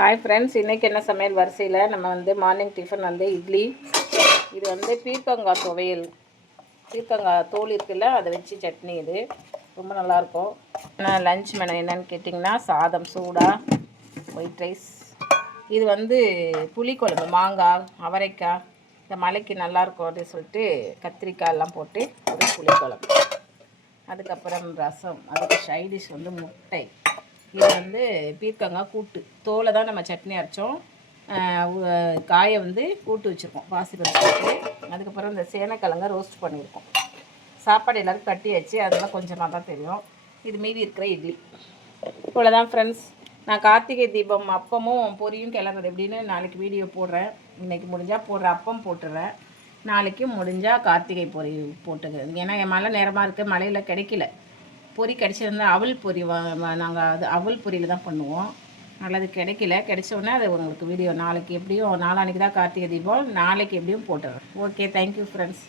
Hi friends, இன்றைக்கி என்ன சமையல் வரிசையில் நம்ம மார்னிங் டிஃபன் இட்லி. இது பீர்க்கங்காய் துவையல், பீர்க்கங்காய் தோல் இருக்குல்ல, அதை வச்சு சட்னி. இது ரொம்ப நல்லாயிருக்கும். நான் லஞ்ச் மெனு என்னென்னு கேட்டிங்கன்னா, சாதம் சூடாக, ஒயிட் ரைஸ். இது புளிக்குழம்பு, மாங்காய் அவரைக்காய் இந்த மலைக்கு நல்லாயிருக்கும் அப்படின்னு சொல்லிட்டு கத்திரிக்காய் எல்லாம் போட்டு ஒரு புளிக்குழம்பு. அதுக்கப்புறம் ரசம், அதுக்கு சைடிஷ் முட்டை. இது பீர்க்கங்காய் கூட்டு, தோலை தான் நம்ம சட்னி அரைச்சோம். காயை கூட்டு வச்சுருக்கோம், பாசிப்பருப்பு போட்டு. அதுக்கப்புறம் இந்த சேனைக்கிழங்க ரோஸ்ட் பண்ணியிருக்கோம். சாப்பாடு எல்லோரும் கட்டியாச்சு, அதெல்லாம் கொஞ்சமாக தான் தெரியும். இது மீதி இருக்கிற இட்லி. இவ்வளோதான் ஃப்ரெண்ட்ஸ். நான் கார்த்திகை தீபம் அப்பமும் பொரியும் கிளறது எப்படின்னு நாளைக்கு வீடியோ போடுறேன். இன்றைக்கி முடிஞ்சால் போடுற அப்பம் போட்டுடுறேன், நாளைக்கு முடிஞ்சால் கார்த்திகை பொரி போட்டுக்கிறேன். ஏன்னா என் மழை நேரமாக இருக்குது, மழையில் கிடைக்கல. பொரி கிடச்சிருந்தா அவல் பொரி நாங்கள் அது அவல் பொரியில் தான் பண்ணுவோம். நல்லது கிடைக்கல, கிடைச்சோடனே அது உங்களுக்கு வீடியோ நாளைக்கு எப்படியும், நாளான்னைக்கு தான் கார்த்திகை தீபம், நாளைக்கு எப்படியும் போட்டுறேன். Okay, thank you friends.